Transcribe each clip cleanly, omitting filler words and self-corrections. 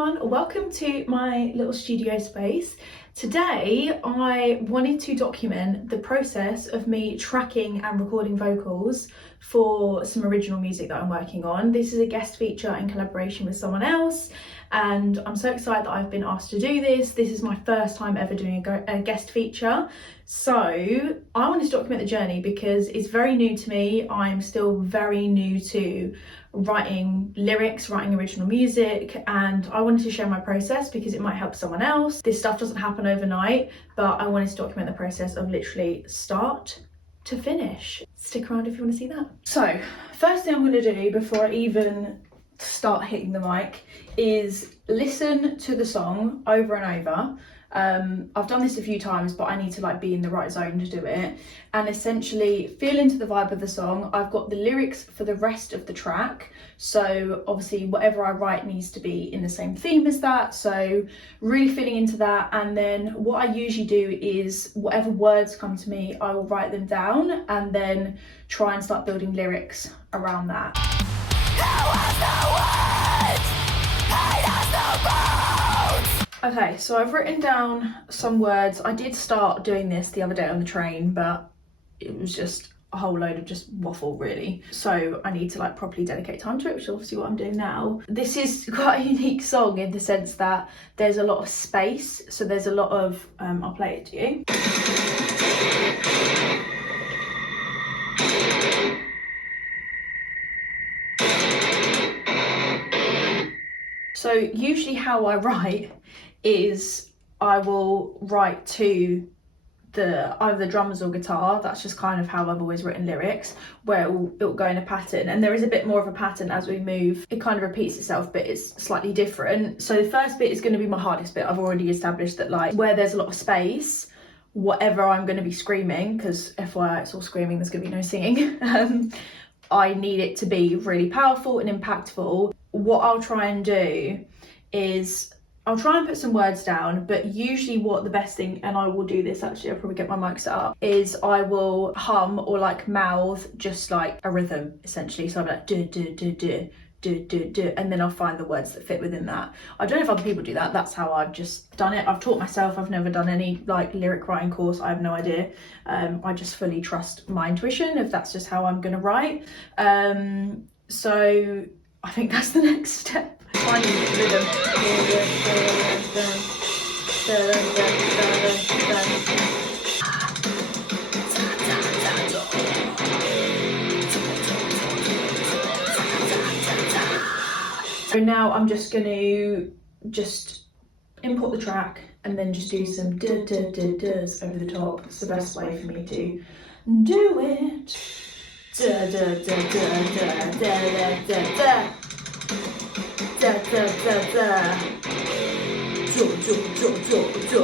everyone, welcome to my little studio space. Today I wanted to document the process of me tracking and recording vocals for some original music that I'm working on. This is a guest feature in collaboration with someone else, and I'm so excited that I've been asked to do this. This is my first time ever doing a guest feature, so I wanted to document the journey because it's very new to me. I'm still very new to writing lyrics, writing original music, and I wanted to share my process because it might help someone else. This stuff doesn't happen overnight, but I wanted to document the process of literally start to finish. Stick around if you want to see that. So first thing I'm going to do before I even start hitting the mic is listen to the song over and over. I've done this a few times, but I need to be in the right zone to do it, and essentially feel into the vibe of the song. I've got the lyrics for the rest of the track, so obviously whatever I write needs to be in the same theme as that, so really feeling into that. And then what I usually do is whatever words come to me, I will write them down and then try and start building lyrics around that. Okay, so I've written down some words. I did start doing this the other day on the train, but it was just a whole load of just waffle really. So I need to properly dedicate time to it, which is obviously what I'm doing now. This is quite a unique song in the sense that there's a lot of space. So there's a lot of, I'll play it to you. So usually how I write is I will write to either the drums or guitar. That's just kind of how I've always written lyrics, where it'll go in a pattern, and there is a bit more of a pattern as we move. It kind of repeats itself, but it's slightly different. So the first bit is going to be my hardest bit. I've already established that where there's a lot of space, whatever I'm going to be screaming, because FYI it's all screaming, there's going to be no singing, I need it to be really powerful and impactful. What I'll try and do is I'll try and put some words down, but usually what the best thing, and I will do this actually, I'll probably get my mic set up, is I will hum or mouth just a rhythm essentially. So I'll be do do do do do do do, and then I'll find the words that fit within that. I don't know if other people do that. That's how I've just done it. I've taught myself. I've never done any lyric writing course. I have no idea. I just fully trust my intuition if that's just how I'm gonna write. So I think that's the next step. Finding the rhythm. So now I'm just going to import the track and then just do some does over the top. It's the best way for me to do it. Da da da da da da da da. Da, da, da, da. Jo, jo, jo, jo, jo.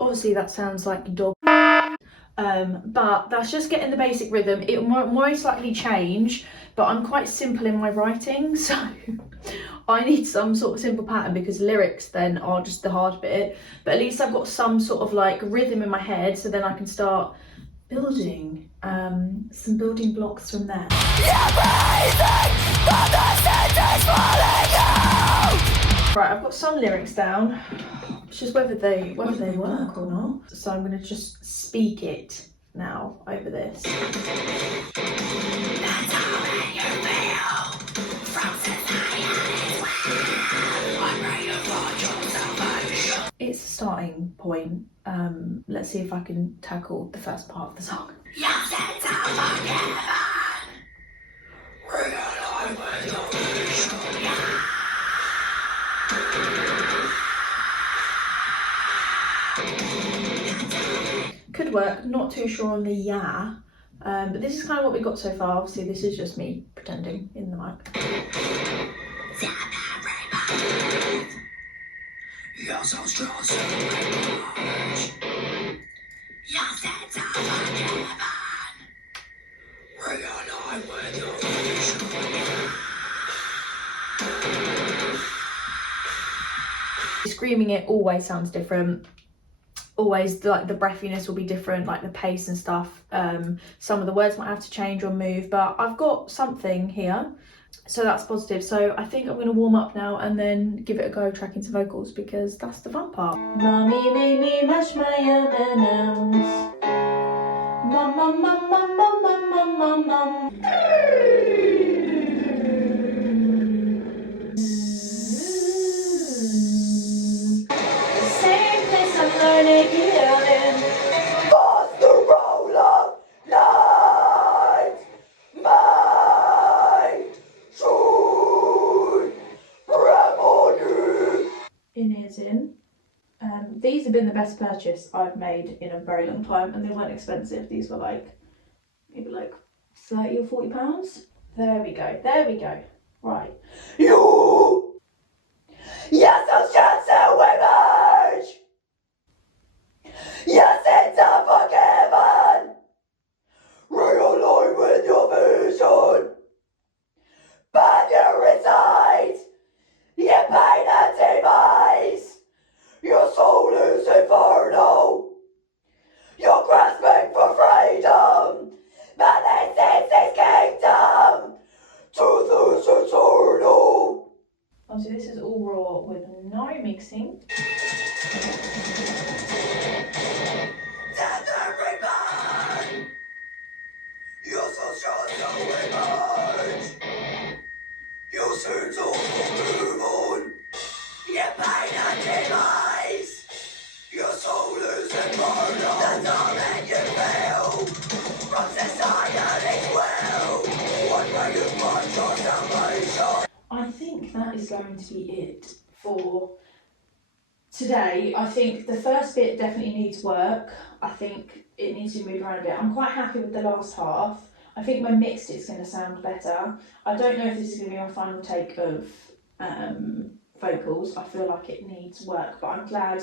Obviously that sounds like a dog, but that's just getting the basic rhythm. It will most likely change, but I'm quite simple in my writing, so I need some sort of simple pattern, because lyrics then are just the hard bit, but at least I've got some sort of rhythm in my head, so then I can start building some building blocks from there. Right, I've got some lyrics down. It's just whether they work or not. So I'm going to just speak it now over this. It's a starting point. Let's see if I can tackle the first part of the song. Could work, not too sure on the yeah, but this is kind of what we got so far. Obviously this is just me pretending in the mic. Screaming it always sounds different. Always the breathiness will be different, the pace and stuff. Some of the words might have to change or move, but I've got something here So that's positive. So I think I'm going to warm up now and then give it a go tracking some vocals, because that's the fun part. Mommy made me mash my M&Ms. Mum, mum, mum, mum, mum, mum, mum, mum, mum. Same place I'm learning in. Past the roll of life, my true revenue. In is in. These have been the best purchase I've made in a very long time, and they weren't expensive. These were like maybe like £30 or £40. There we go. There we go. Right. You. Yes, I'll share so much. Yes, it's unforgiven. Realign with your vision. But you reside. Your pain and demise. Your soul is infernal. You're grasping for freedom. But this is his kingdom. Truth is eternal. Obviously, this is all raw with no mixing. Death every man. Your soul shall emerge. Your sins all move on. Your pain and demise. Your soul is immortal. The torment you feel from society's will. One way you find your salvation. I think that is going to be it for today. I think the first bit definitely needs work. I think it needs to move around a bit. I'm quite happy with the last half. I think when mixed it's going to sound better. I don't know if this is going to be my final take of vocals. I feel like it needs work, but I'm glad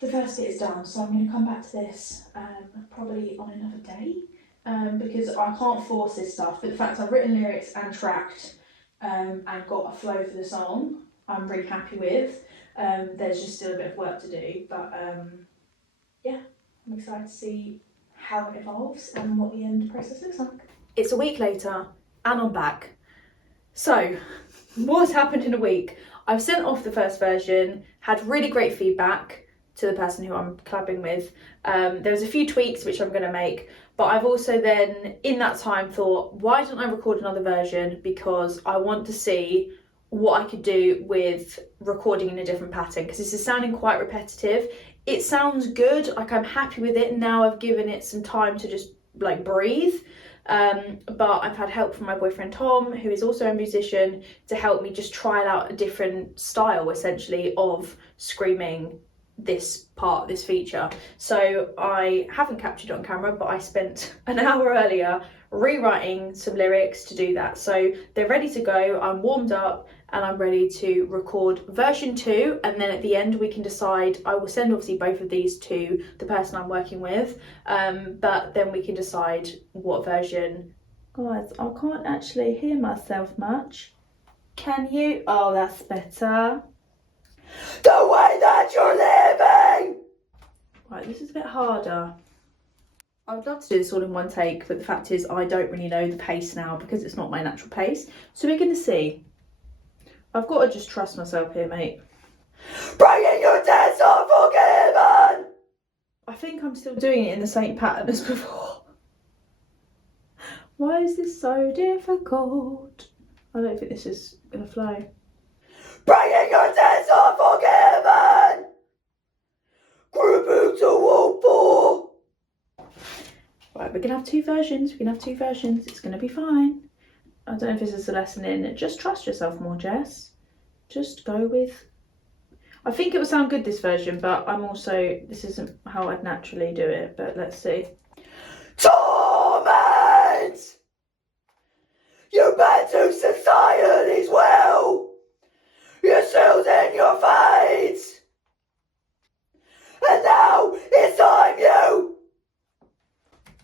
the first bit is done. So I'm going to come back to this probably on another day, because I can't force this stuff. But the fact I've written lyrics and tracked and got a flow for the song, I'm really happy with. There's just still a bit of work to do, but yeah, I'm excited to see how it evolves and what the end process looks like. It's a week later and I'm back. So what's happened in a week? I've sent off the first version, had really great feedback to the person who I'm collabing with. There was a few tweaks which I'm going to make, but I've also then in that time thought, why don't I record another version, because I want to see what I could do with recording in a different pattern, because this is sounding quite repetitive. It sounds good, like I'm happy with it now. I've given it some time to just like breathe, but I've had help from my boyfriend Tom, who is also a musician, to help me just try out a different style essentially of screaming this part, this feature. So I haven't captured it on camera, but I spent an hour earlier rewriting some lyrics to do that. So they're ready to go, I'm warmed up, and I'm ready to record version 2, and then at the end we can decide. I will send obviously both of these to the person I'm working with, but then we can decide what version. Guys, I can't actually hear myself much. Can you? Oh, that's better. The way that you're living! Right, this is a bit harder. I would love to do this all in one take, but the fact is I don't really know the pace now because it's not my natural pace. So we're going to see. I've got to just trust myself here, mate. Bringing your debts unforgiven! I think I'm still doing it in the same pattern as before. Why is this so difficult? I don't think this is going to flow. Bringing your debts unforgiven! Grouping to all four. Right, we're going to have 2 versions. It's going to be fine. I don't know if this is a lesson in just trust yourself more, Jess. Just go with. I think it will sound good, this version, but this isn't how I'd naturally do it, but let's see. Torment! You bend to society's will. You're sealed in your fate. And now it's time you.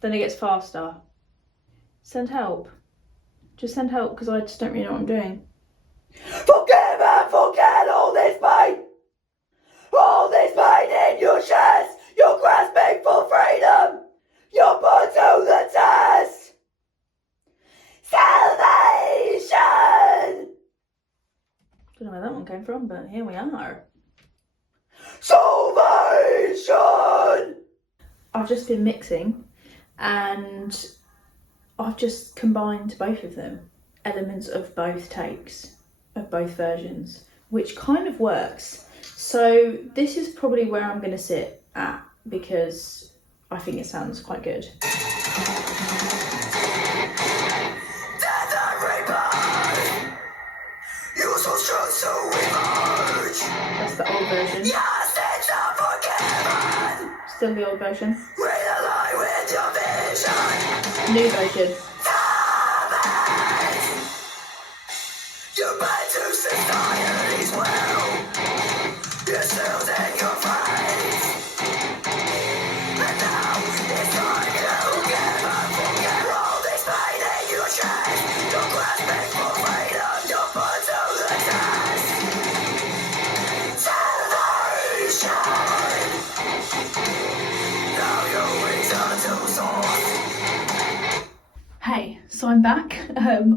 Then it gets faster. Send help. Just send help, because I just don't really know what I'm doing. Forgive and forget all this pain. All this pain in your chest. You're grasping for freedom. You're put to the test. Salvation. from, but here we are. Salvation! I've just been mixing and I've just combined both of them, elements of both takes, of both versions, which kind of works. So this is probably where I'm going to sit at because I think it sounds quite good. That's the old version. Still the old version. New version. Hey, so I'm back.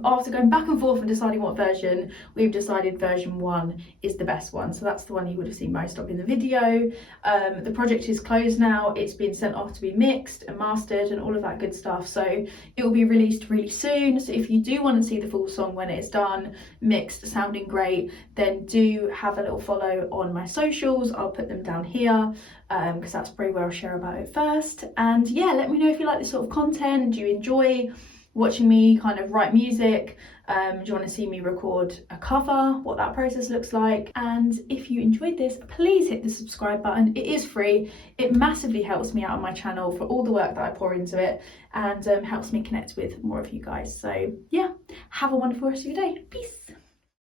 After going back and forth and deciding what version, we've decided version 1 is the best one. So that's the one you would have seen most of in the video. The project is closed now. It's been sent off to be mixed and mastered and all of that good stuff. So it will be released really soon. So if you do want to see the full song when it's done, mixed, sounding great, then do have a little follow on my socials. I'll put them down here because that's probably where I'll share about it first. And yeah, let me know if you like this sort of content. Do you enjoy watching me kind of write music? Do you want to see me record a cover, what that process looks like? And if you enjoyed this, please hit the subscribe button. It is free. It massively helps me out on my channel for all the work that I pour into it, and helps me connect with more of you guys. So yeah, have a wonderful rest of your day. Peace.